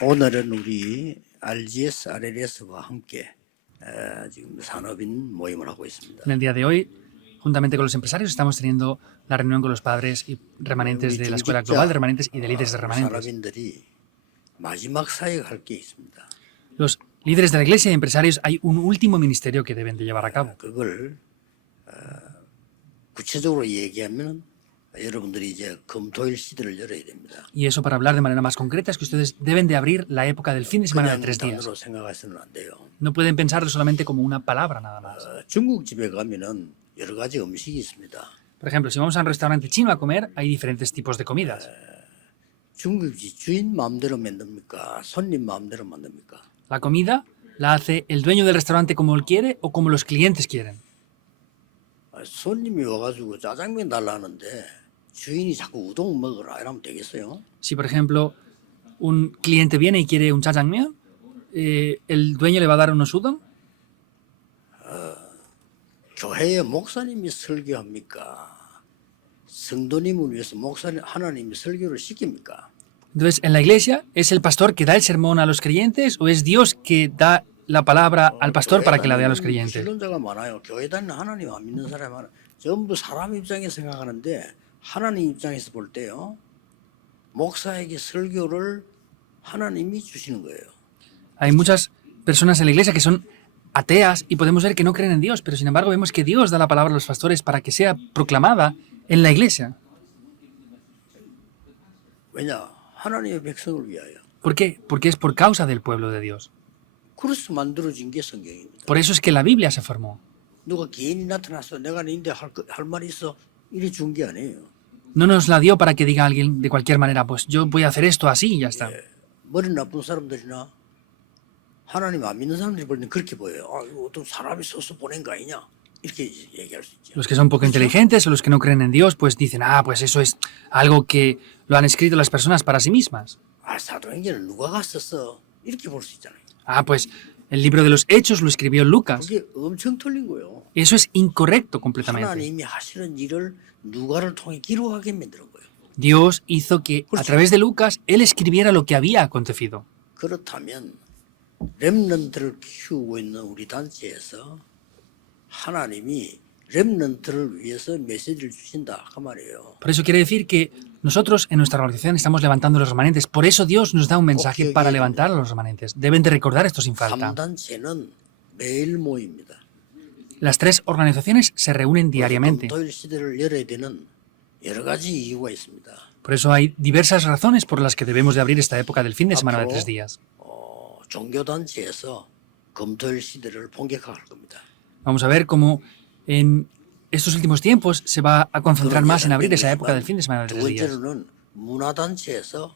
오늘은 우리 RGS, RLS와 함께 지금 산업인 모임을 하고 있습니다. En el día de hoy, juntamente con los empresarios, estamos teniendo la reunión con los padres y remanentes de la Escuela Global de Remanentes y de líderes de remanentes. 산업인들이 마지막 사역할 게 있습니다. Los líderes de la iglesia y empresarios, hay un último ministerio que deben de llevar a cabo. 그걸 구체적으로 얘기하면 여러분들이 이제 금토일 시대를 열어야 됩니다. Y eso, para hablar de manera más concreta, es que ustedes deben de abrir la época del fin de semana de 그냥 3 días. 단어로 생각해서는 안 돼요. No pueden pensarlo solamente como una palabra nada más. 중국집에 가면은 여러 가지 음식이 있습니다. Por ejemplo, si vamos a un restaurante chino a comer, hay diferentes tipos de comidas. 중국집 주인 마음대로 만듭니까? 손님 마음대로 만듭니까? La comida la hace el dueño del restaurante como él quiere o como los clientes quieren. 손님이 와가지고 짜장면 달라 하는데 주인이 자꾸 우동 먹으라 이러면 되겠어요? Si, por ejemplo, un cliente viene y quiere un jajangmyeon, ¿el dueño le va a dar unos udon? 교회에 목사님이 설교합니까? 성도님을 위해서 목사님 하나님이 설교를 시킵니까? Entonces, en la iglesia, ¿es el pastor que da el sermón a los creyentes o es Dios que da la palabra al pastor para que la dé a los creyentes? 신론자가 많아요. 교회 다니는 하나님 안 믿는 사람이 많아요. 전부 사람 입장에서 생각하는데 하나님 입장에서 볼 때요. 목사에게 설교를 하나님이 주시는 거예요. Hay muchas personas en la iglesia que son ateas y podemos ver que no creen en Dios, pero sin embargo vemos que Dios da la palabra a los pastores para que sea proclamada en la iglesia. 왜냐? 하나님의 백성을 위하여. ¿Por qué? Porque es por causa del pueblo de Dios. 그래서 만들어진 게 성경입니다. Por eso es que la Biblia se formó. 누가 개인이 나타나서 내가 너인데 할 말이 있어 이래 준 게 아니에요. No nos la dio para que diga alguien de cualquier manera, pues yo voy a hacer esto así y ya está. 머리 나쁜 사람들이나 하나님 안 믿는 사람들이 볼 땐 그렇게 보여요. 아, 이거 어떤 사람이 써서 보낸 거 아니냐? 이렇게 얘기할 수 있죠. Los que son poco inteligentes o los que no creen en Dios, pues dicen, pues eso es algo que lo han escrito las personas para sí mismas. 아, 사도행전을 누가 썼어? 이렇게 볼 수 있잖아요. Pues el libro de los Hechos lo escribió Lucas. 그게 엄청 틀린 거예요. Eso es incorrecto completamente. 하나님이 하시는 일을 누가를 통해 기록하게 만드는 거예요. Dios hizo que a través de Lucas él escribiera lo que había acontecido. 그렇다면 렘넌트를 키우고 있는 우리 단체에서 하나님이 렘넌트를 위해서 메시지를 주신다 그 말이에요. Por eso quiere decir que nosotros en nuestra organización estamos levantando a los remanentes. Por eso Dios nos da un mensaje para levantar a los remanentes. Deben de recordar esto sin falta. 3단체는 매일 모입니다. Las 3 organizaciones se reúnen diariamente. 금토일 시대를 열어야 되는 여러 가지 이유가 있습니다. Por eso hay diversas razones por las que debemos de abrir esta época del fin de semana de 3 días. 종교단체에서 금토일 시대를 본격화할 겁니다. Vamos a ver cómo en estos últimos tiempos se va a concentrar más en abrir esa época del fin de semana de 3 두 días. 번째로는 문화단체에서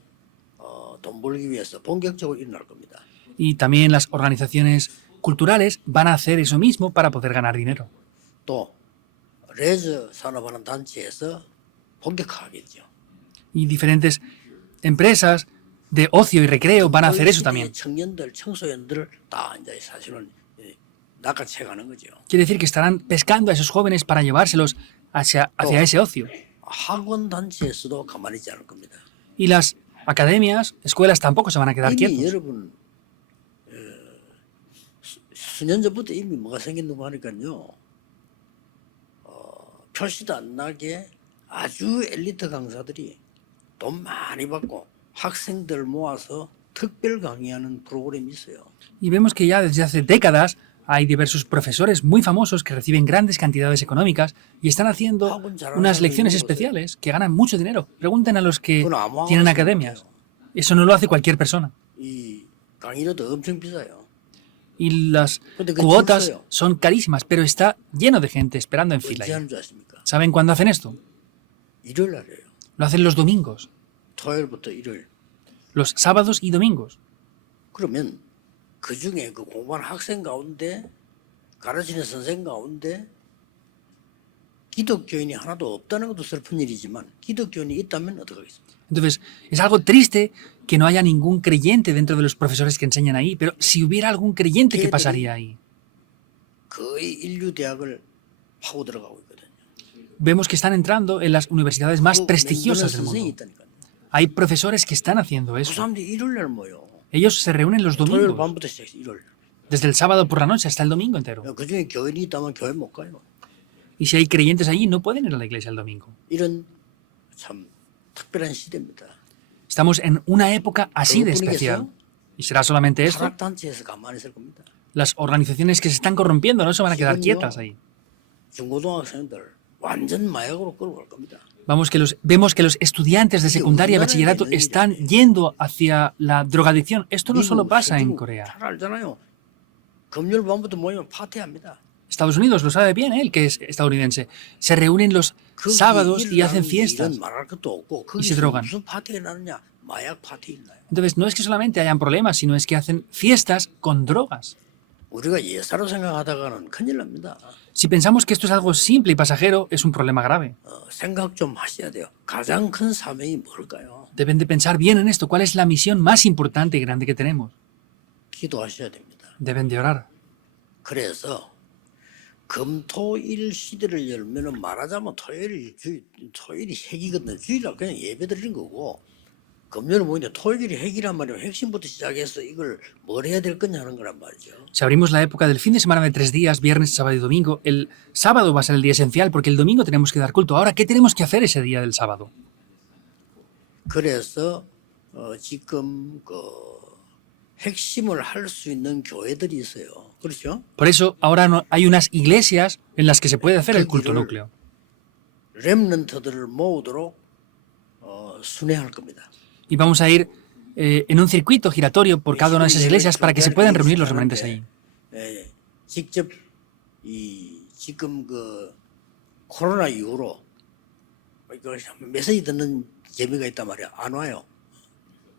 돈 벌기 위해서 본격적으로 일어날 겁니다. Y también las organizaciones culturales van a hacer eso mismo para poder ganar dinero. 또 레저 산업하는 단체에서 본격화하겠죠. Y diferentes empresas de ocio y recreo van a hacer eso también. 청년들, 청소년들을 다 이제 사실은 낚아채가는 거죠. Quiere decir que estarán pescando a esos jóvenes para llevárselos hacia ese ocio. 학원 단체에서도 가만히 있지 않을 겁니다. Y las academias, escuelas tampoco se van a quedar 이미 quietos. 여러분 수년 전부터 이미 뭐가 생긴다고 하니까요. 표시도 안 나게 아주 엘리트 강사들이 돈 많이 받고 학생들 모아서 특별 강의하는 프로그램이 있어요. Y vemos que ya desde hace décadas hay diversos profesores muy famosos que reciben grandes cantidades económicas y están haciendo unas lecciones especiales que ganan mucho dinero. Pregunten a los que tienen academias. Eso no lo hace cualquier persona. 이 강의료도 엄청 비싸요. Y las cuotas son carísimas, pero está lleno de gente esperando en fila. 언제 하는 줄 아십니까? ¿Saben cuándo hacen esto? 일요일 날이에요. Lo hacen los domingos, 토요일부터 일요일. los sábados y domingos. 그러면 그 중에 그 공부하는 학생 가운데 가르치는 선생 가운데 기독교인이 하나도 없다는 것도 슬픈 일이지만 기독교인이 있다면 어떡하겠습니까? Entonces, es algo triste que no haya ningún creyente dentro de los profesores que enseñan ahí, pero si hubiera algún creyente, ¿qué pasaría ahí? 거의 인류 대학을 파고 들어가고 있거든요. Vemos que están entrando en las universidades más prestigiosas del mundo. 있다니까요. Hay profesores que están haciendo 그 eso. 사람들이 일요일 날 모여. Ellos se reúnen los 토요일 domingos, 밤부터 시작해서 일요일. desde el sábado por la noche hasta el domingo entero. 그중에 교인이 있다면 교회 못 가요. Y si hay creyentes allí, no pueden ir a la iglesia el domingo. 이런 참 특별한 시대입니다. Estamos en una época así de especial. ¿Y será solamente esto? 타락단체에서 가만히 있을 겁니다. Las organizaciones que se están corrompiendo no se van a quedar quietas ahí. 중고등학생들 완전 마약으로 끌고 갈 겁니다. Vemos que los estudiantes de secundaria y bachillerato están yendo hacia la drogadicción. Esto no solo pasa en Corea. 잘 알잖아요. 금요일 밤부터 모이면 파티합니다. Estados Unidos lo sabe bien, él que es estadounidense. Se reúnen los sábados y hacen fiestas y se drogan. 무슨 파티가 나느냐? 마약 파티 있나요? Entonces, no es que solamente hayan problemas, sino es que hacen fiestas con drogas. 우리가 예사로 생각하다가는 큰일 납니다. Si pensamos que esto es algo simple y pasajero, es un problema grave. 생각 좀 하셔야 돼요. 가장 큰 사명이 뭘까요? Deben de pensar bien en esto. ¿Cuál es la misión más importante y grande que tenemos? 기도하셔야 됩니다. Deben de orar. 그래서 금토일 시대를 열면은 말하자면 토요일이 핵이거든요. 주일날 그냥 예배 드리는 거고, 금요일 모이는데 토요일이 핵이란 말이면 핵심부터 시작해서 이걸 뭘 해야 될 거냐 하는 거란 말이죠. Si abrimos la época del fin de semana de 3 días, viernes, sábado y domingo, el sábado va a ser el día esencial porque el domingo tenemos que dar culto. Ahora, ¿qué tenemos que hacer ese día del sábado? 그래서 지금 핵심을 할 수 있는 교회들이 있어요. 그렇죠? Por eso, ahora hay unas iglesias en las que se puede hacer el culto núcleo. 렘넌트들을 모으도록 순회할 겁니다. Y vamos a ir en un circuito giratorio por cada una de esas iglesias para que se puedan reunir los remanentes allí. 직접 지금 코로나 이후로 메시지 듣는 재미가 있단 말이야. 안 와요.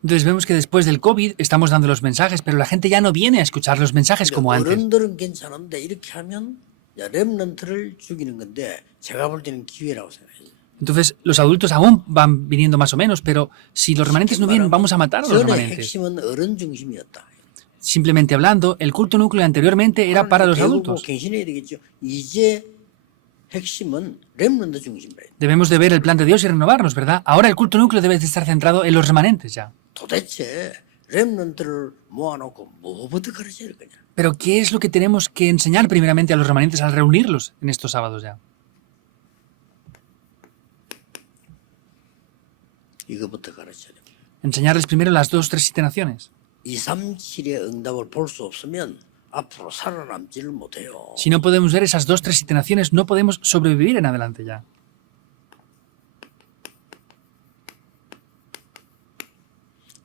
Entonces vemos que después del COVID estamos dando los mensajes, pero la gente ya no viene a escuchar los mensajes como antes. 어른들은 괜찮은데 이렇게 하면 렘넌트를 죽이는 건데 제가 볼 때는 기회라고 생각해요. Entonces los adultos aún van viniendo más o menos, pero si los remanentes no vienen, vamos a matar a los remanentes. 핵심은 어른 중심이었다. Simplemente hablando, el culto núcleo anteriormente era para los adultos. 갱신해야 되겠죠. 이제 핵심은 렘넌트 중심이에요. Debemos de ver el plan de Dios y renovarnos, ¿verdad? Ahora el culto núcleo debe de estar centrado en los remanentes ya. 도대체 렘넌트를 모아놓고 뭐부터 가르쳐야 될 거냐? Pero ¿qué es lo que tenemos que enseñar primeramente a los remanentes al reunirlos en estos sábados ya? 이거부터 가르쳐야 됩니다. Enseñarles primero las 2, 3, 7 naciones. 237의 응답을 볼 수 없으면 앞으로 살아남지를 못해요. Si no podemos ver esas 2, 3, 7 naciones, no podemos sobrevivir en adelante ya.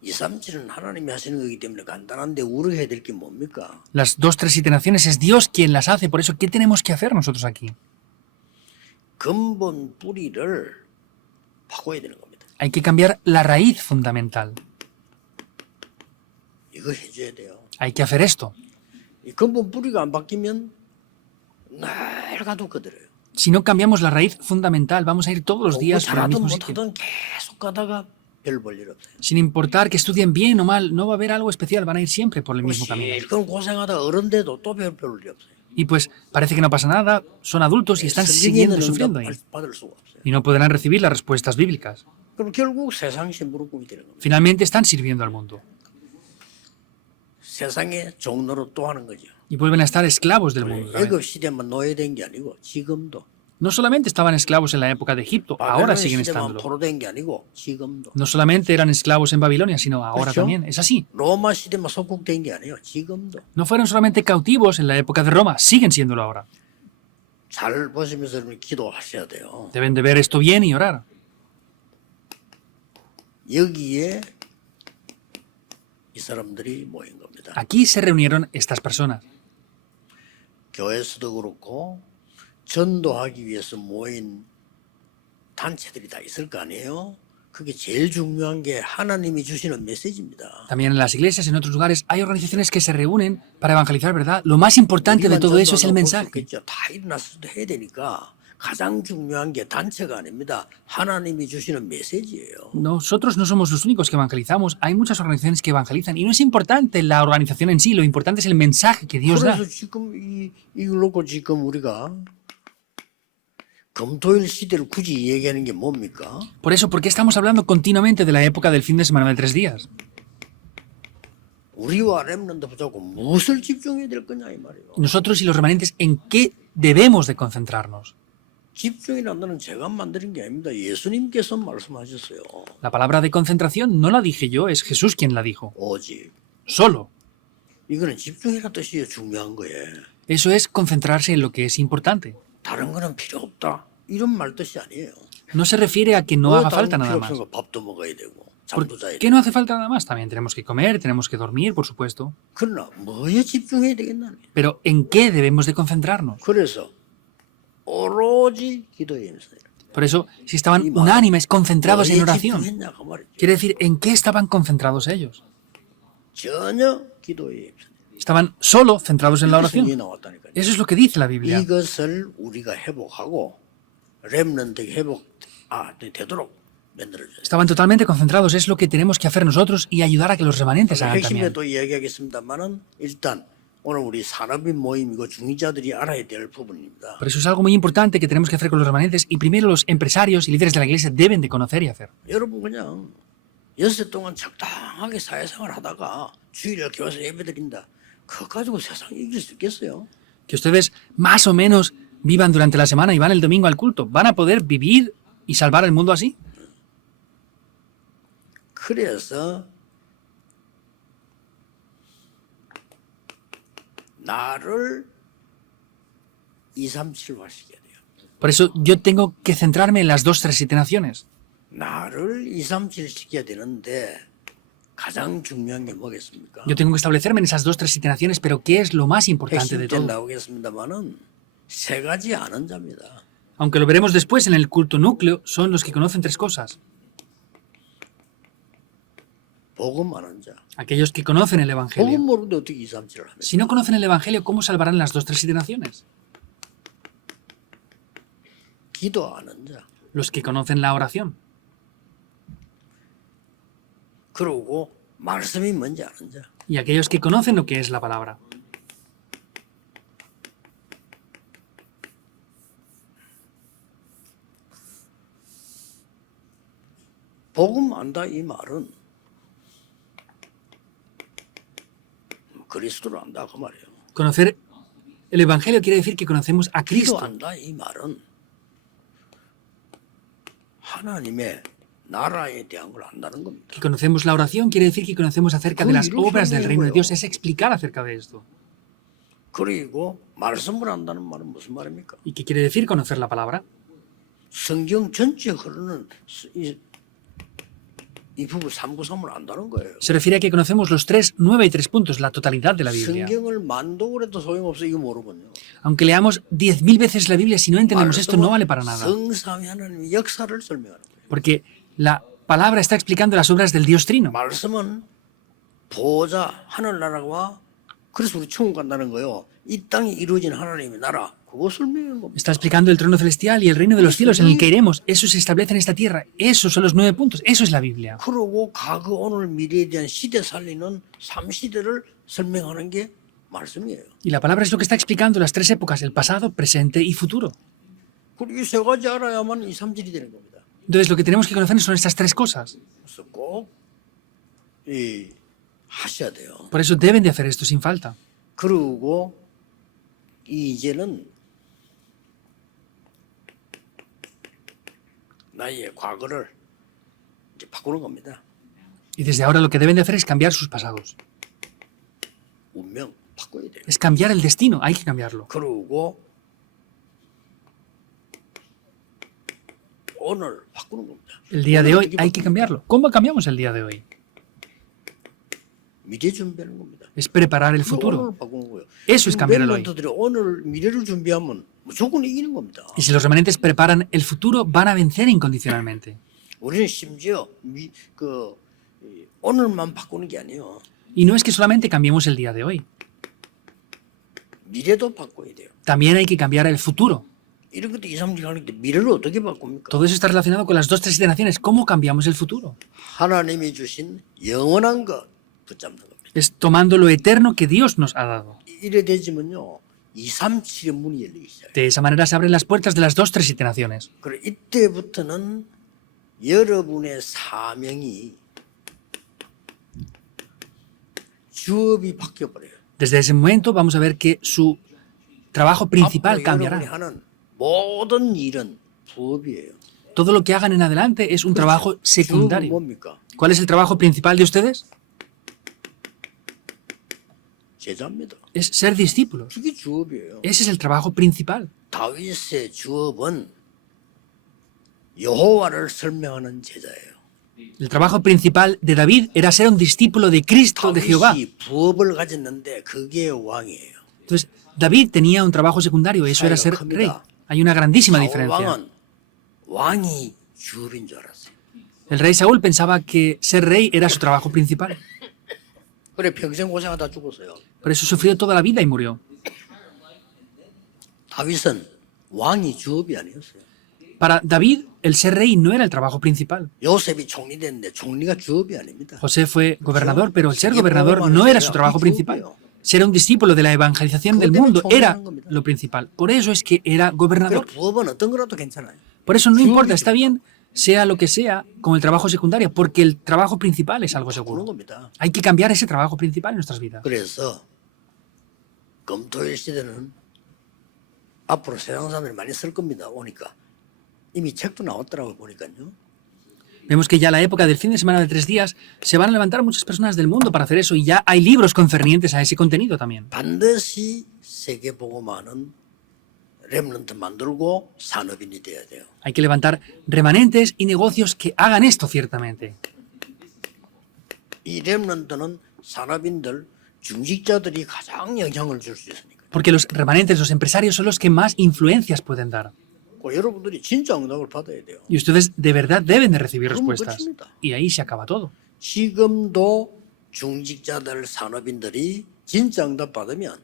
은 하나님이 하시는 거기 때문에 간단한데 우리가 해야 될 게 뭡니까? Las 2, 3, 7 naciones es Dios quien las hace, por eso ¿qué tenemos que hacer nosotros aquí? 근본 뿌리를 바꿔야 되는 겁니다. Hay que cambiar la raíz fundamental. 이거 해줘야 돼요. Hay que hacer esto. 이 근본 뿌리가 안 바뀌면 날 가도 그대로요. Si no cambiamos la raíz fundamental, vamos a ir todos los días por el 잘하든 mismo sitio. 못하든 계속 가다가 별 볼 일 없어요. Sin importar que estudien bien o mal, no va a haber algo especial, van a ir siempre por el mismo camino. 그럼 고생하다가 어른 돼도 또 별 일이 없어요. Y pues parece que no pasa nada, son adultos y están siguiendo sufriendo ahí. 받을 수가 없어요. Y no podrán recibir las respuestas bíblicas. 그럼 결국 세상 심부름꾼이 되는 겁니다. Finalmente están sirviendo al mundo. 세상의 종로로 또 하는 거죠. Y vuelven a estar esclavos del mundo. ¿Saben? 애굽 시대만 노예된 게 아니고 지금도. No solamente estaban esclavos en la época de Egipto, ahora siguen 시대만 estándolo. 포로된 게 아니고 지금도. No solamente eran esclavos en Babilonia, sino ahora 그렇죠? también. Es así. 로마 시대만 속국된 게 아니에요. 지금도. No fueron solamente cautivos en la época de Roma, siguen siéndolo ahora. 잘 보시면서 여러분 기도하셔야 돼요. Deben de ver esto bien y orar. 여기에 이 사람들이 모인 겁니다. Aquí se reunieron estas personas. 교회에서도 그렇고 전도하기 위해서 모인 단체들이 다 있을 거 아니에요? 그게 제일 중요한 게 하나님이 주시는 메시지입니다. También en las iglesias, en otros lugares, hay organizaciones que se reúnen para evangelizar, ¿verdad? Lo más importante de todo eso es el mensaje. 다 일어났어도 해야 되니까 가장 중요한 게 단체가 아닙니다. 하나님이 주시는 메시지예요. Nosotros no somos los únicos que evangelizamos. Hay muchas organizaciones que evangelizan y no es importante la organización en sí, lo importante es el mensaje que Dios da. 그래서 지금 이걸 놓고 지금 우리가 금토일 시대를 굳이 얘기하는 게 뭡니까? Por eso, ¿por qué estamos hablando continuamente de la época del fin de semana de 3 días? 우리와 렘넌트 붙잡고 무엇을 집중해야 될 거냐 이 말이에요. Nosotros y los remanentes, ¿en qué debemos de concentrarnos? 집중이라는 거는 제가 만드는 게 아닙니다. 예수님께서 말씀하셨어요. La palabra de concentración no la dije yo, es Jesús quien la dijo. 오직 Solo. 이거는 집중이라는 뜻이 중요한 거예요. Eso es concentrarse en lo que es importante. 다른 거는 필요 없다. 이런 말 뜻이 아니에요. No se refiere a que no haga 다른 falta 필요 nada más. 없으니까 밥도 먹어야 되고 ¿Por 잠도 자야 qué 되고. no hace falta nada más? También tenemos que comer, tenemos que dormir, por supuesto. 그러나 뭐에 집중해야 되겠나? Pero ¿en qué debemos de concentrarnos? 그래서 오로지 기도에 임하세요. Por eso, si estaban unánimes, concentrados en 뭐에 oración, 집중했냐 그 말이죠. quiere decir, ¿en qué estaban concentrados ellos? 전혀 기도에 임하세요. Estaban solo centrados en la 성경에 oración. 나왔다니까요. Eso es lo que dice la Biblia. 이것을 우리가 회복하고 렘넌트 되도록 만들어줘요. Estaban totalmente concentrados, es lo que tenemos que hacer nosotros y ayudar a que los remanentes hagan 핵심에 también. 또 이야기하겠습니다만은 일단 오늘 우리 산업인 모임이고 중위자들이 알아야 될 부분입니다. Por eso es algo muy importante que tenemos que hacer con los remanentes y primero los empresarios y líderes de la iglesia deben de conocer y hacer. 여러분 그냥 엿새 동안 적당하게 사회생활 하다가 주일날 교회에서 예배드린다. 그거 가지고 세상 이길 수 있겠어요? Que ustedes más o menos vivan durante la semana y van el domingo al culto. ¿Van a poder vivir y salvar el mundo así? 그래서 나를 237화시켜야 돼요. Por eso yo tengo que centrarme en las 2, 3, 7 naciones. 나를 237 시켜야 되는데 가장 중요한 게 뭐겠습니까? Yo tengo que establecerme en esas 2, 3, 7 naciones, pero ¿qué es lo más importante de 핵심 때 todo? 나오겠습니다만은 세 가지 아는 자입니다. Aunque lo veremos después en el culto núcleo, son los que conocen 3 cosas. 복음 아는 자. Aquellos que conocen el 복음 Evangelio. 모르는데 어떻게 237을 합니까? Si no conocen el Evangelio, ¿cómo salvarán las 2, 3, 7 naciones? 기도 아는 자. Los que conocen la oración. 그러고 말씀이 뭔지 아는 자. Y aquellos que conocen lo que es la palabra. 복음 안다 이 말은 그리스도를 안다 그 말이에요. Conocer el Evangelio quiere decir que conocemos a 기도 Cristo. 안다 이 말은 하나님의 나라에 대한 걸 안다는 겁니다. Que conocemos la oración quiere decir que conocemos acerca de las obras del reino de Dios. Es explicar acerca de esto. 그리고 말씀을 안다는 말은 무슨 말입니까? ¿Y qué quiere decir conocer la palabra? 성경 전체에 흐르는 이 부분 393을 안다는 거예요. Se refiere a que conocemos los 3, 9 y 3 puntos, la totalidad de la Biblia. 성경을 만독을 해도 소용없어 이거 모르군요. Aunque leamos 10.000 veces la Biblia, si no entendemos esto, no vale para nada. 성삼위 하나님의 역사를 설명하는 거예요. Porque la palabra está explicando las obras del Dios Trino. 말씀은 보호자 하늘나라와 그래서 우리 천국 간다는 거요. 이 땅에 이루어진 하나님의 나라 그거 설명하는 겁니다. Está explicando el trono celestial y el reino de los cielos en el que iremos. Eso se establece en esta tierra. Esos son los 9 puntos. Eso es la Biblia. 그러고 과거 오늘 미래에 대한 시대 살리는 3시대를 설명하는 게 말씀이에요. Y la palabra es lo que está explicando las 3 épocas, el pasado, presente y futuro. 그리고 이 세 가지 알아야만 2, 3질이 되는 겁니다. Entonces lo que tenemos que conocer son estas 3 cosas. 그래서 꼭 하셔야 돼요. Por eso deben de hacer esto sin falta. 그리고 이제는 나의 과거를 이제 바꾸는 겁니다. Y desde ahora lo que deben de hacer es cambiar sus pasados. 운명 바꿔야 돼요. Es cambiar el destino. Hay que cambiarlo. 그리고 오늘 바꾸는 겁니다. El día de hoy 어떻게 hay que 바꿉니까? cambiarlo. ¿Cómo cambiamos el día de hoy? 미래 준비하는 겁니다. Es preparar el 그거 futuro. 오늘 바꾸는 거예요. Eso es cambiar el hoy. 멤버들이 오늘 미래를 준비하면 무조건 이기는 겁니다. Y si los remanentes preparan el futuro, van a vencer incondicionalmente. 우리는 심지어 오늘만 바꾸는 게 아니에요. Y no es que solamente cambiemos el día de hoy. 미래도 바꿔야 돼요. También hay que cambiar el futuro. 이런 것도 2, 3질 하는데 미래를 어떻게 바꿉니까? Todo eso está relacionado con las 2, 3 naciones. ¿Cómo cambiamos el futuro? 하나님이 주신 영원한 것 붙잡는 겁니다. Es tomando lo eterno que Dios nos ha dado. 이래 되지면요. 237의 문이 열리기 시작해요. De esa manera se abren las puertas de las 2, 3, 7 naciones. 그래 이때부터는 여러분의 사명이 주업이 바뀌어 버려요. Desde ese momento vamos a ver que su trabajo principal 앞으로 여러분이 cambiará. 하는 모든 일은 부업이에요. Todo lo que hagan en adelante es un trabajo 주업은 secundario. 뭡니까? ¿Cuál es el trabajo principal de ustedes? 제자입니다. Es ser discípulos. 그게 주업이에요. Ese es el trabajo principal. 다윗의 주업은 여호와를 설명하는 제자예요. El trabajo principal de David era ser un discípulo de Cristo, de Jehová. 다윗이 부업을 가졌는데 그게 왕이에요. Entonces, David tenía un trabajo secundario, eso era ser rey. Hay una grandísima diferencia. 왕은 왕이 주업인 줄 알았어요. El rey Saúl pensaba que ser rey era su trabajo principal. 그래 평생 고생하다 죽었어요. Por eso sufrió toda la vida y murió. 다윗은 왕이 주업이 아니었어요. Para David, el ser rey no era el trabajo principal. 요셉이 총리 됐는데 총리가 주업이 아닙니다. José fue gobernador, pero el ser gobernador no era su trabajo principal. Ser un discípulo de la evangelización del mundo era lo principal. Por eso es que era 그 gobernador. 부업은 어떤 거라도 괜찮아요. Por eso no importa, está bien, sea lo que sea, con el trabajo secundario, porque el trabajo principal es algo 그런 seguro. 겁니다. Hay que cambiar ese trabajo principal en nuestras vidas. 그래서 금토일 시대는 앞으로 세상 사람들이 많이 쓸 겁니다. 오니까 이미 책도 나왔더라고 보니까요. Vemos que ya la época del fin de semana de 3 días se van a levantar muchas personas del mundo para hacer eso y ya hay libros concernientes a ese contenido también. 반드시 세계보고만은 렘넌트 만들고 산업인이 돼야 돼요. Hay que levantar remanentes y negocios que hagan esto ciertamente. 이 렘넌트는 산업인들, 중직자들이 가장 영향을 줄 수 있으니까. Porque los remanentes, los empresarios son los que más influencias pueden dar. 여러분들이 진짜 응답을 받아야 돼요. Y ustedes de verdad deben de recibir 그럼 respuestas. 끝입니다. Y ahí se acaba todo. 지금도 중직자들, 산업인들이 진짜 응답 받으면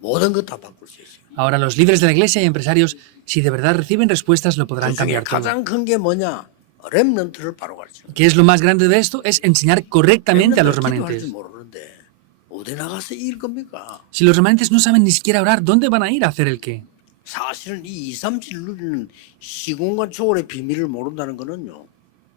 모든 것 다 바꿀 수 있어요. Ahora los líderes de la iglesia y empresarios, si de verdad reciben respuestas, lo podrán 그중에 cambiar todo. 가장 큰 게 뭐냐? 렘넌트를 바로 가르쳐. ¿Qué es lo más grande de esto? Es enseñar correctamente a los 기도할 줄 remanentes. 모르는데 어디 나가서 이길 겁니까? Si los remanentes no saben ni siquiera orar, ¿dónde van a ir a hacer el qué? 사실은 이 2, 3, 7 누리는 시공간 초월의 비밀을 모른다는 거는요.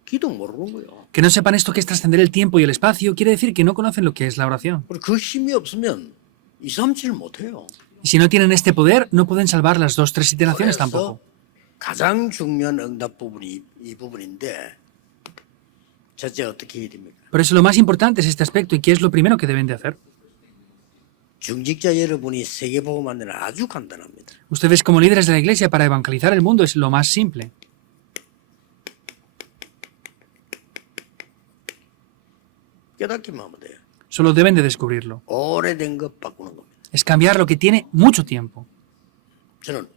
기도 모르는 거예요. Que no sepan esto que es trascender el tiempo y el espacio quiere decir que no conocen lo que es la oración. 그리고 그 힘이 없으면 2, 3, 7을 못해요. Y si no tienen este poder, no pueden salvar las 2, 3, 7 naciones 그래서 tampoco. 가장 중요한 응답 부분이 이 부분인데 첫째 어떻게 해야 됩니까? Por eso lo más importante es este aspecto y qué es lo primero que deben de hacer. 중직자 여러분이 세계보고 만드는 아주 간단합니다. Ustedes como líderes de la iglesia para evangelizar el mundo es lo más simple. 깨닫기만 하면 돼요. Solo deben de descubrirlo. 오래된 것 바꾸는 겁니다. Es cambiar lo que tiene mucho tiempo. 저는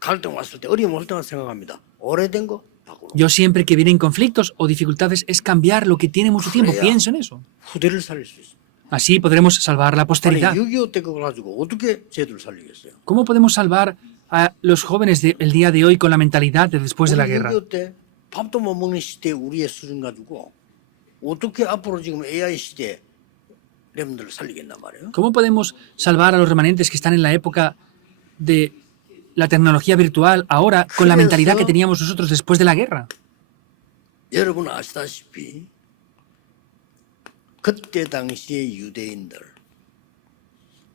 갈등 왔을 때 어려움 올 때만 생각합니다. 오래된 거 바꾸는 거. Yo siempre que vienen conflictos o dificultades es cambiar lo que tiene mucho tiempo. 그래야 Pienso en eso. 후대를 살릴 수 있어요. Así podremos salvar la 아니 posteridad. 6.25 때 그걸 가지고 어떻게 쟤들 살리겠어요? ¿Cómo podemos salvar a los jóvenes del día de hoy con la mentalidad de después de la 우리 guerra? 6.25 때 밥도 못 먹는 시대에 우리의 수준 가지고 어떻게 앞으로 지금 AI 시대에 렘들을 살리겠단 말이에요? ¿Cómo podemos salvar a los remanentes que están en la época de la tecnología virtual ahora con la mentalidad que teníamos nosotros después de la guerra? 여러분 아시다시피 그때 당시의 유대인들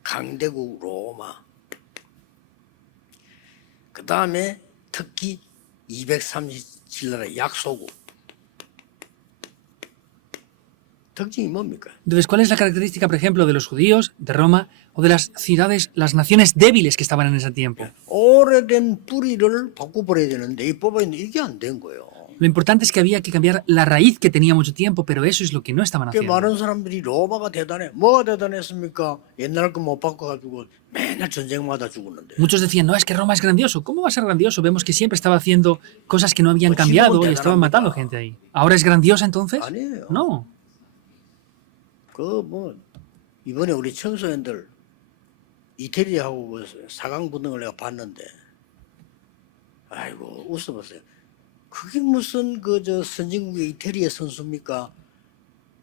강대국 로마 그 다음에 특히 237나라의 약소국 특징이 뭡니까? Entonces, ¿cuál es la característica, por ejemplo, de los judíos, de Roma o de las ciudades, las naciones débiles que estaban en ese tiempo? 오래된 뿌리를 바꿔버려야 되는데 이 뽑아있는데 이게 안 된 거예요. Lo importante es que había que cambiar la raíz que tenía mucho tiempo, pero eso es lo que no estaban 그 haciendo. 많은 사람들이 로마가 대단해. 뭐가 대단했습니까? 옛날 거 못 바꿔가지고 맨날 전쟁마다 죽었는데. Muchos decían, no, es que Roma es grandioso. ¿Cómo va a ser grandioso? Vemos que siempre estaba haciendo cosas que no habían Pues cambiado Simón y te estaban dará matando mitad. gente ahí. ¿Ahora es grandiosa entonces? 아니에요. No. 그 뭐 이번에 우리 청소년들 이태리하고 그 사강 분등을 내가 봤는데, 아이고 웃어봤어요. 그게 무슨 그 저 선진국의 이태리의 선수입니까?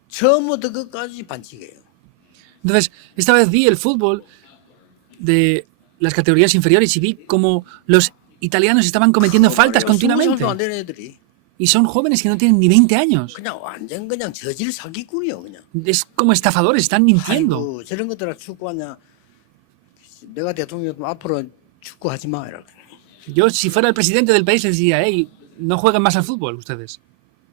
처음부터 끝까지 반칙이에요. Entonces, esta vez vi el fútbol de las categorías inferiores y vi cómo los italianos estaban cometiendo faltas continuamente. Y son jóvenes que no tienen ni 20 años. 그냥 완전 그냥 저질 사기꾼이요, 그냥. Es como estafadores, están mintiendo. 아이고, 저런 것들아 축구하냐. 내가 대통령이면 앞으로 축구하지 마 이라. Yo, si fuera el presidente del país, les diría, hey, no jueguen más al fútbol ustedes.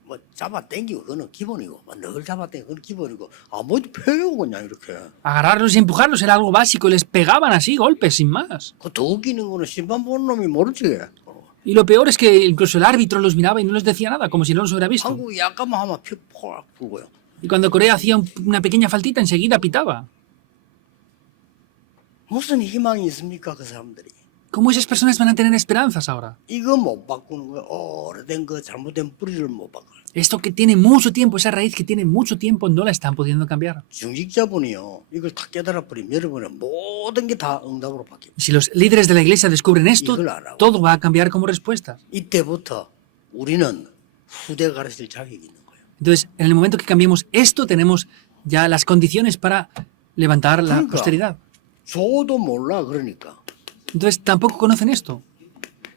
뭐 잡아당기고 그거는 기본이고, 늘 잡아당기고 그건 기본이고, 아무도 패요 그냥 이렇게. Agarrarlos y empujarlos era algo básico, les pegaban así, golpes, sin más. 그더 웃기는 거는 심판 보는 놈이 모르지. Y lo peor es que incluso el árbitro los miraba y no les decía nada, como si no los hubiera visto. 한국이 약간만 하면 퍽 불고요. Y cuando Corea hacía una pequeña faltita, enseguida pitaba. 무슨 희망이 있습니까, 그 사람들이? ¿Cómo esas personas van a tener esperanzas ahora? 이거 못 바꾸는 거야. 오래된 거 잘못된 뿌리를 못 바꿔. Esto que tiene mucho tiempo, esa raíz que tiene mucho tiempo, no la están pudiendo cambiar. 중직자분이요. 이걸 다 깨달아 버리면 여러분은 모든 게 다 응답으로 바뀝니다. Si los líderes de la iglesia descubren esto, todo va a cambiar como respuesta. 이때부터 우리는 후대 가르칠 자격이 있는 거예요. Entonces, en el momento que cambiemos esto, tenemos ya las condiciones para levantar la posteridad. 저도 몰라 그러니까. Entonces, tampoco conocen esto.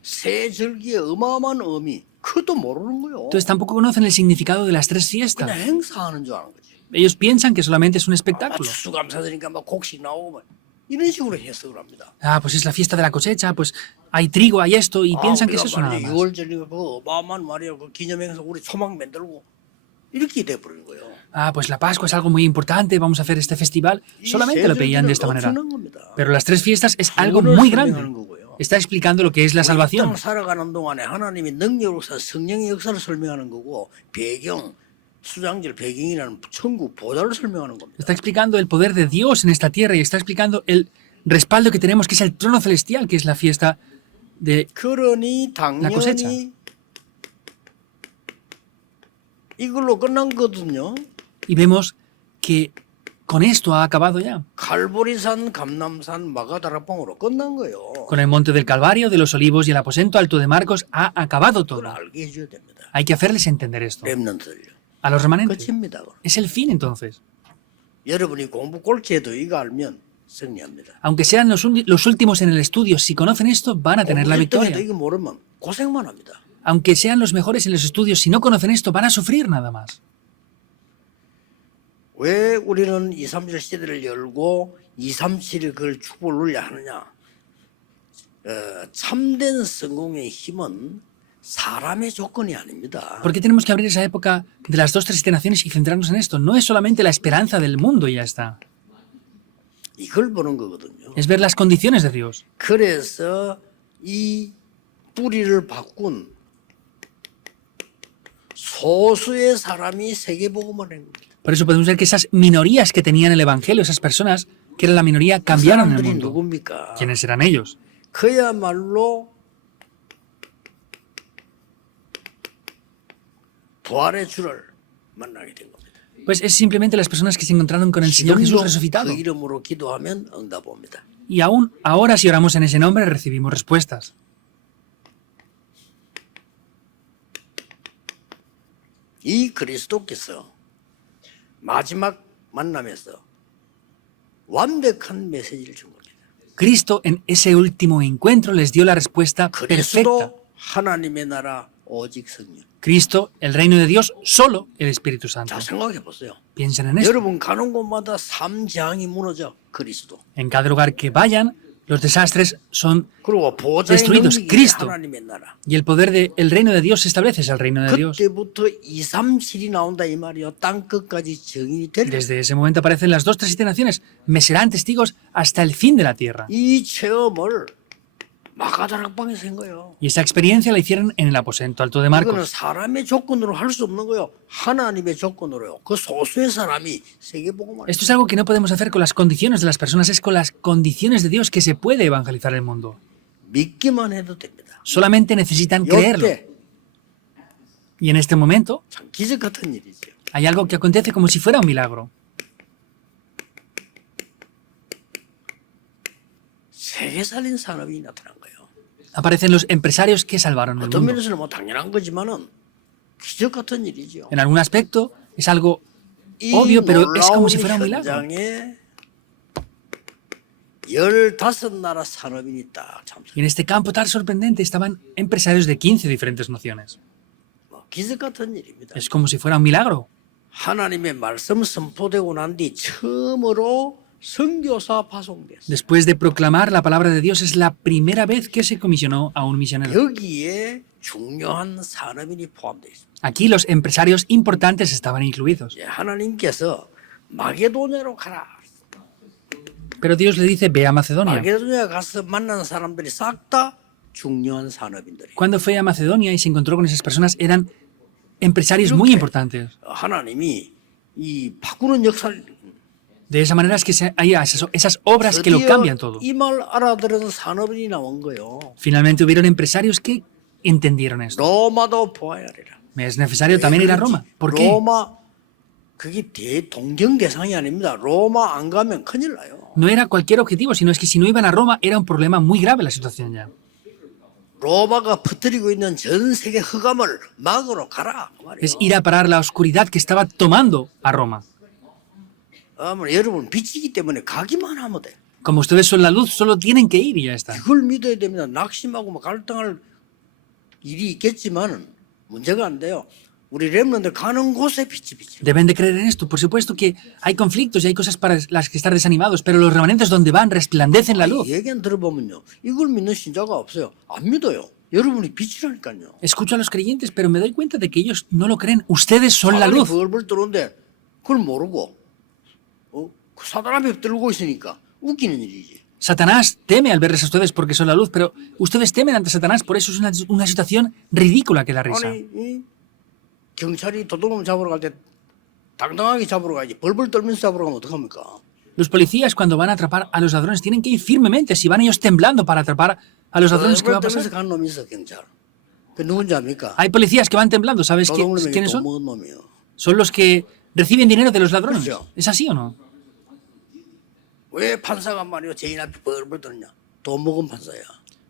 세 절기의 어마어마한 의미 그것도 모르는 거예요. Entonces, tampoco conocen el significado de las tres fiestas. 그냥 행사하는 줄 아는 거지. Ellos piensan que solamente es un espectáculo. 추수감사드니까 막 곡식 나오고 막 이런 식으로 해석을 합니다. Ah, pues es la fiesta de la cosecha, pues hay trigo, hay esto, y piensan que es eso nada más. 6월절이가 그 어마어마한 말이야. 그 기념행사 우리 초막 만들고 이렇게 돼 버리는 거예요. Ah, pues la Pascua es algo muy importante, vamos a hacer este festival. Solamente lo veían de esta manera. Pero las tres fiestas es algo muy grande. Está explicando lo que es la salvación. 살아가는 동안에 하나님이 능력으로서 성령의 역사를 설명하는 거고 배경 수장절 배경이라는 천국 보좌를 설명하는 겁니다. Está explicando el poder de Dios en esta tierra y está explicando el respaldo que tenemos, que es el trono celestial, que es la fiesta de la cosecha. 이걸로 끝난 거거든요. Y vemos que con esto ha acabado ya. 갈보리산, 감남산, 마가다락방으로 끝난 거예요. Con el monte del Calvario, de los Olivos y el aposento alto de Marcos ha acabado todo. 알게 해줘야 됩니다. Hay que hacerles entender esto. 렘넌트들요. A los remanentes. 끝입니다. Es el fin entonces. 여러분이 공부 꼴찌해도 이거 알면 승리합니다. Aunque sean los últimos en el estudio, si conocen esto, van a tener la victoria. 이거 모르면 고생만 합니다. Aunque sean los mejores en los estudios, si no conocen esto, van a sufrir nada más. 왜 우리는 237 시대를 열고 237을 그걸 축복을 누려야 하느냐? 참된 성공의 힘은 사람의 조건이 아닙니다. ¿Por qué tenemos que abrir esa época de las dos, tres generaciones y centrarnos en esto? No es solamente la esperanza del mundo y ya está. 이걸 보는 거거든요. Es ver las condiciones de Dios. 그래서 이 뿌리를 바꾼 소수의 사람이 세계복음을 한 겁니다. Por eso podemos ver que esas minorías que tenían el Evangelio, esas personas que eran la minoría, cambiaron el mundo. 누굽니까? ¿Quiénes eran ellos? 그야말로 부활의 주를 만나게 된 겁니다. Pues es simplemente las personas que se encontraron con el Señor Jesús resucitado. 그 이름으로 기도하면 응답 옵니다. Y aún ahora si oramos en ese nombre recibimos respuestas. 이 그리스도께서 마지막 만남에서 완벽한 메시지를 준 겁니다. Cristo en ese último encuentro les dio la respuesta perfecta. 그리스도 하나님의 나라 오직 성령. Cristo, el reino de Dios, solo el Espíritu Santo. 자 생각해 보세요. Piensen en esto. 여러분 가는 곳마다 삼장이 무너져 그리스도. En cada lugar que vayan, los desastres son 그리고 보좌의 destruidos. 능력이 Cristo. 하나님의 나라. Y el poder del reino de Dios se establece, es el reino de Dios. 그때부터 237이 나온다 이 말이요. 땅 끝까지 정인이 될. Desde ese momento aparecen las dos, tres siete naciones. Me serán testigos hasta el fin de la tierra. 이 체험을 마가다락방에서 한 거예요. Y esa experiencia la hicieron en el aposento alto de 이거는 Marcos. 사람의 조건으로 할 수 없는 거예요. 하나님의 조건으로요. 그 소수의 사람이 세계복음을. Esto es algo que no podemos hacer con las condiciones de las personas, es con las condiciones de Dios que se puede evangelizar el mundo. 믿기만 해도 됩니다. Solamente necesitan creerlo. 이때 Y en este momento 참 기적 같은 일이죠. hay algo que acontece como si fuera un milagro. 세계 살린 산업이 나타난 거예요. Aparecen los empresarios que salvaron el 어떤 mundo. 면에서는 뭐 당연한 거지만은 기적 같은 일이죠. En algún aspecto es algo 이 obvio, pero es como si fuera un 놀라운 milagro. 현장에 15나라 산업인이 딱 참석. Y en este campo tan sorprendente estaban empresarios de 15 diferentes naciones. 기적 같은 일입니다. Es como si fuera un milagro. 하나님의 말씀 선포되고 난 뒤 처음으로 선교사 파송됐어요. Después de proclamar la palabra de Dios, es la primera vez que se comisionó a un misionero. 여기에 중요한 산업인이 포함되어 있습니다. Aquí los empresarios importantes estaban incluidos. 하나님께서 마게도냐로 가라. Pero Dios le dice, ve a Macedonia. 마게도냐 가서 만난 사람들이 싹 다 중요한 산업인들이. Cuando fue a Macedonia y se encontró con esas personas, eran empresarios muy importantes. 하나님이 이 바꾸는 역사를 De esa manera es que hay esas obras que lo cambian todo. 이말 알아들은 산업인이 나온 거요. Finalmente hubieron empresarios que entendieron esto. 로마도 보아야 하리라. Me es necesario también ir a Roma. ¿Por qué? 로마 그게 대동경 대상이 아닙니다. 로마 안 가면 큰일 나요. No era cualquier objetivo, sino es que si no iban a Roma era un problema muy grave la situación ya. 로마가 퍼뜨리고 있는 전 세계 흑암을 막으러 가라. Es ir a parar la oscuridad que estaba tomando a Roma. 여러분 빛이기 때문에 가기만 하면 돼. Como ustedes son la luz, solo tienen que ir y ya está. 이걸 믿어야 됩니다. 낙심하고 막 갈등할 일이 있겠지만은 문제가 안 돼요. 우리 렘넌트들 가는 곳에 빛이 비치. Deben de creer en esto. Por supuesto que hay conflictos y hay cosas para las que estar desanimados, pero los remanentes donde van resplandecen la luz. 얘기는 들어보면요. 이걸 믿는 신자가 없어요. 안 믿어요. 여러분이 빛이라니까요. Escucho a los creyentes, pero me doy cuenta de que ellos no lo creen. Ustedes son la luz. 벌벌 떠는데 그걸 모르고 사단 앞에 들고 있으니까 웃기는 일이지. Satanás teme al verles a ustedes porque son la luz, pero ustedes temen ante Satanás, por eso es una situación ridícula que da risa. 아니, 경찰이 도둑놈 잡으러 갈 때 당당하게 잡으러 가야지. 벌벌 떨면서 잡으러 가면 어떡합니까? Los policías cuando van a atrapar a los ladrones tienen que ir firmemente. Si van ellos temblando para atrapar a los ladrones, ¿qué va a pasar? 간 놈이 있어, 경찰. 그 누군지 압니까? Hay policías que van temblando, ¿sabes quiénes son? Son los que reciben dinero de los ladrones. ¿Es así o no? 왜 판사가 말이요 죄인 앞에 벌벌 떠느냐? 돈 먹은 판사야.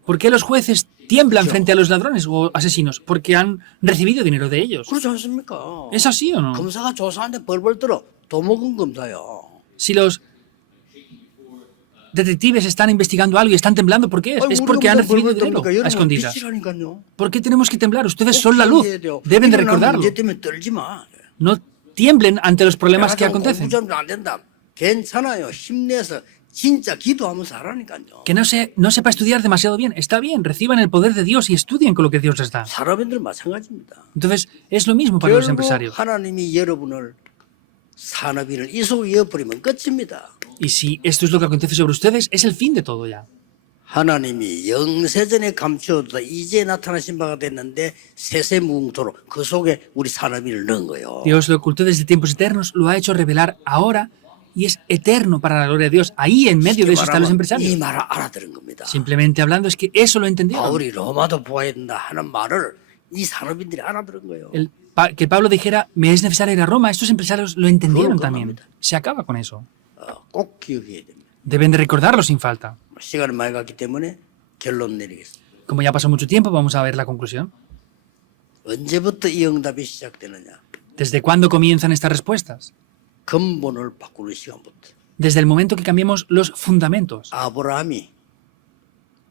¿Por qué los jueces tiemblan frente a los ladrones o asesinos? Porque han recibido dinero de ellos. 그렇지 않습니까? ¿Es así o no? 검사가 조사하는데 벌벌 떨어. 돈 먹은 검사야. Si los detectives están investigando algo y están temblando, ¿por qué es? Es porque han recibido dinero a escondidas. ¿Por qué tenemos que temblar? Ustedes son la luz. Deben de recordarlo. No tiemblen ante los problemas que acontecen. 괜찮아요. 힘내서 진짜 기도하면서 하라니까요. Que no sepa estudiar demasiado bien. Está bien, reciban el poder de Dios y estudien con lo que Dios les da. 사람들 마찬가지입니다. Entonces, es lo mismo para los empresarios. 하나님이 여러분을 산업인을 이속이어 버리면 끝입니다. Y si esto es lo que acontece sobre ustedes, es el fin de todo ya. 하나님이 영세전에 감추어도 이제 나타나신 바가 됐는데 세세무궁토로 그 속에 우리 산업인을 넣은 거예요. Dios lo ocultó desde tiempos eternos, lo ha hecho revelar ahora y es eterno para la gloria de Dios. Ahí en medio de eso están los empresarios. 이 말을 알아들은 겁니다. Simplemente hablando es que eso lo entendieron. 바울이 로마도 보아야 된다 하는 말을 이 산업인들이 알아들은 거예요. Que Pablo dijera, me es necesario ir a Roma, estos empresarios lo entendieron también. Se acaba con eso. 꼭 기억해야 됩니다. Deben de recordarlo sin falta. 시간이 많이 갔기 때문에 결론 내리겠습니다. Como ya pasó mucho tiempo, vamos a ver la conclusión. 언제부터 이 응답이 시작되느냐? ¿Desde cuándo comienzan estas respuestas? 근본을 바꾸는 시간부터. Desde el momento que cambiemos los fundamentos. 아브라함이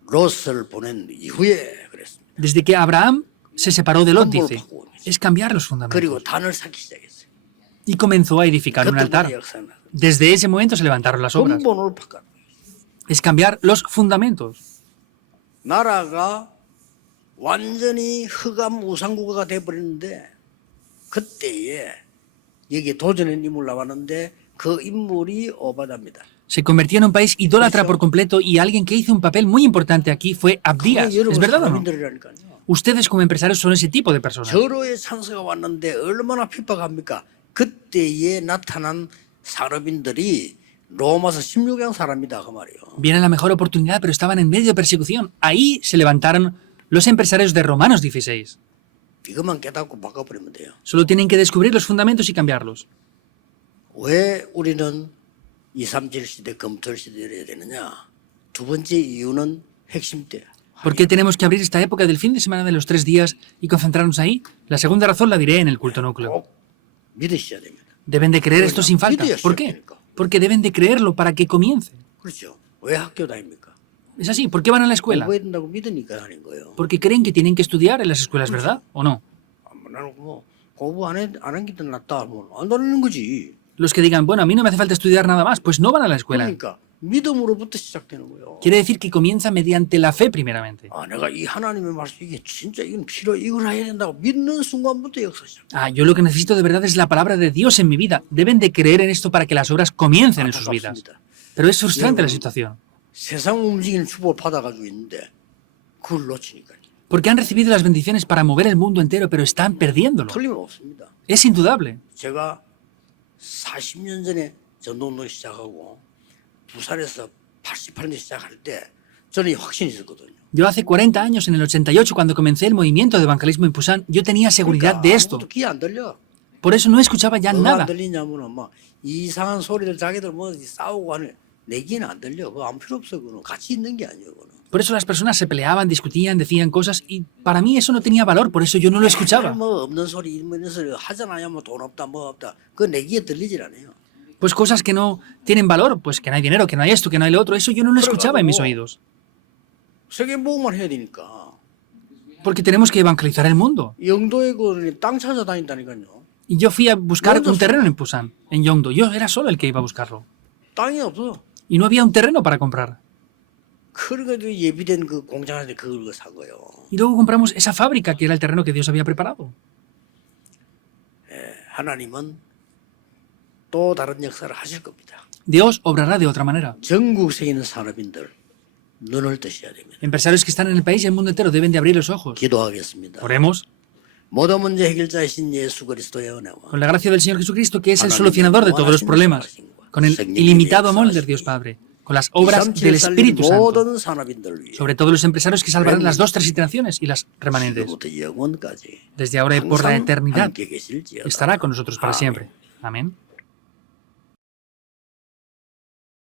롯을 보낸 이후에 그랬습니다. Desde que Abraham se separó de Lot, dice, es cambiar los fundamentos. 그리고 단을 쌓기 시작했어요. Y comenzó a edificar un altar. Desde ese momento se levantaron las obras. 근본을 바꿔. Es cambiar los fundamentos. 나라가 완전히 흑암 우상국가가 돼버리는데 그때에 여기 도전의 인물 나왔는데 그 인물이 오바다입니다. Se convirtió en un país idólatra por completo y alguien que hizo un papel muy importante aquí fue Abdías. ¿Es verdad o no? Ustedes como empresarios son ese tipo de personas. 저로의 찬스가 왔는데 얼마나 핍박합니까? 그때에 나타난 산업인들이 로마서 16강 사람이다 그 말이에요. Viene la mejor oportunidad, pero estaban en medio de persecución. Ahí se levantaron los empresarios de Romanos 16. 이것만 깨닫고 바꿔버리면 돼요. Solo tienen que descubrir los fundamentos y cambiarlos. 왜 우리는 237 시대 검토 시대를 해야 되느냐? 두 번째 이유는 핵심 때야. ¿Por qué tenemos que abrir esta época del fin de semana de los 3 días y concentrarnos ahí? La segunda razón la diré en el culto núcleo. 꼭 믿으셔야 됩니다. Deben de creer esto sin falta. ¿Por qué? Porque deben de creerlo para que comience. 그렇죠. 왜 학교 다닙니까? Es así. ¿Por qué van a la escuela? 공부해야 된다고 믿으니까 다닌 거예요. Porque creen que tienen que estudiar en las escuelas, ¿verdad? ¿O no? 나는 뭐 공부 안 게 더 낫다 하면 안 다니는 거지. Los que digan, bueno, a mí no me hace falta estudiar nada más, pues no van a la escuela. 그러니까 믿음으로부터 시작되는 거예요. Quiere decir que comienza mediante la fe primeramente. 아, 내가 이 하나님의 말씀 이게 진짜 이건 필요 이걸 해야 된다고 믿는 순간부터 역사 시작. Ah, yo lo que necesito de verdad es la palabra de Dios en mi vida. Deben de creer en esto para que las obras comiencen en sus vidas. Pero es frustrante la situación. 세상 움직이는 축복을 받아가지고 있는데 그걸 놓치니까. Porque han recibido las bendiciones para mover el mundo entero, pero están perdiéndolo. 틀림없습니다. Es indudable. 제가 40년 전에 전도운동 시작하고 부산에서 88년 시작할 때 저는 이 확신이 있었거든요. Yo hace 40 años, en el 88, cuando comencé el movimiento de evangelismo en Pusan, yo tenía seguridad de esto. 아무것도 귀 안 들려. Por eso no escuchaba ya 뭐가 nada. 안 들리냐면은 막 이상한 소리들 자기들 뭐 싸우고 하는 내 귀는 안 들려. 그거 아무 필요 없어. 그거는 같이 있는 게 아니에요. 그거는. Por eso las personas se peleaban, discutían, decían cosas y para mí eso no tenía valor, por eso yo no lo escuchaba. 뭐 없는 소리 뭐 이런 소리 하잖아요. 뭐 돈 없다 뭐 없다. 그거 내 귀에 들리질 않아요. Pues cosas que no tienen valor, pues que no hay dinero, que no hay esto, que no hay lo otro, eso yo no lo escuchaba en mis oídos. 세계 보험만 해야 되니까. Porque tenemos que evangelizar el mundo. 영도에 그 땅 찾아다닌다니까요. Y yo fui a buscar un terreno en Pusan, en Yongdo. Yo era solo el que iba a buscarlo. 땅이 없어. Y no había un terreno para comprar. 그래가지고 예비된 그 공장한테 그걸 산 거예요. Y luego compramos esa fábrica que era el terreno que Dios había preparado. 하나님은 또 다른 역사를 하실 겁니다. Dios obrará de otra manera. 전국에 있는 산업인들 눈을 뜨셔야 됩니다. Empresarios que están en el país y el mundo entero deben de abrir los ojos. 기도하겠습니다. Oremos. 모든 문제 해결자이신 예수 그리스도의 은혜와 Con la gracia del Señor Jesucristo, que es el solucionador de todos los problemas. Con el ilimitado amor del Dios Padre. Con las obras del Espíritu Santo. 모든 산업인들을 위해 Sobre todo los empresarios que salvarán las 2, 3 iteraciones y las remanentes. 지금부터 영원까지 Desde ahora y por la 항상 eternidad 함께 계실지어다. estará con nosotros para siempre. Amén.